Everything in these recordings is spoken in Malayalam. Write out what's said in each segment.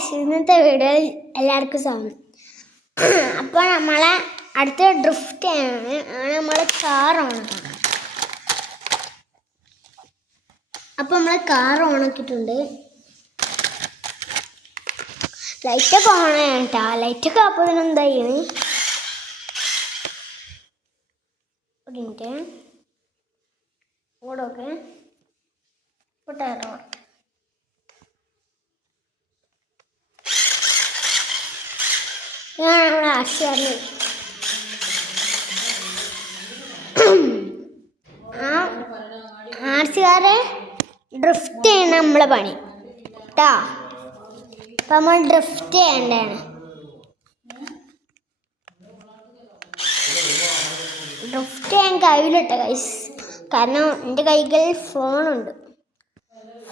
ഗൈസ്, ഇന്നത്തെ വീഡിയോയിൽ എല്ലാവർക്കും സ്വാഗതം. അപ്പോൾ നമ്മളെ അടുത്ത ഡ്രിഫ്റ്റ് ആണ് നമ്മളെ കാർ ഓണാക്കണം. അപ്പോൾ നമ്മളെ കാർ ഓണാക്കിയിട്ടുണ്ട്. ലൈറ്റൊക്കെ ഓണാണ് കേട്ടോ. ലൈറ്റൊക്കെ അപ്പോൾ എന്താ ചെയ്യുന്നത്? ഒരു മിനിറ്റ് ഓടൊക്കെ ടയറോ നമ്മുടെ ആശുപത്രി ആർസിക്കാരെ ഡ്രിഫ്റ്റ് ചെയ്യണം നമ്മളെ പണി കേട്ടോ. അപ്പം നമ്മൾ ഡ്രിഫ്റ്റ് ചെയ്യേണ്ടതാണ്. ഡ്രിഫ്റ്റ് ചെയ്യാൻ കഴിയില്ലട്ടോ ഗൈസ്, കാരണം എൻ്റെ കൈകൾ ഫോണുണ്ട്.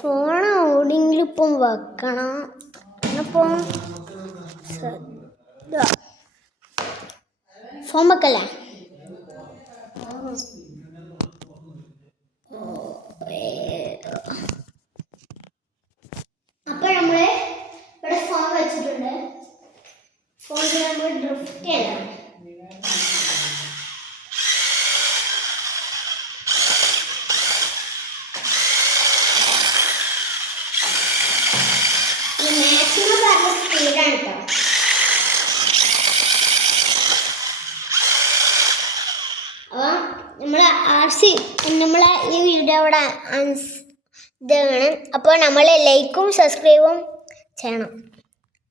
ഫോൺ എവിടെയെങ്കിലും ഇപ്പം വെക്കണം. ഇപ്പം ഫോൺ വെക്കല്ലേ? അപ്പം നമ്മൾ ഇവിടെ ഫോൺ വെച്ചിട്ടുണ്ട്. ഫോണിൽ നമ്മൾ ഡ്രിഫ്റ്റ് ചെയ്യണം. മാക്സിമം പറഞ്ഞ സ്പീഡാണ് കേട്ടോ. അപ്പോൾ നമ്മളെ ഈ വീഡിയോ ഇവിടെ ഇതാണ്. അപ്പോൾ നമ്മൾ ലൈക്കും സബ്സ്ക്രൈബും ചെയ്യണം.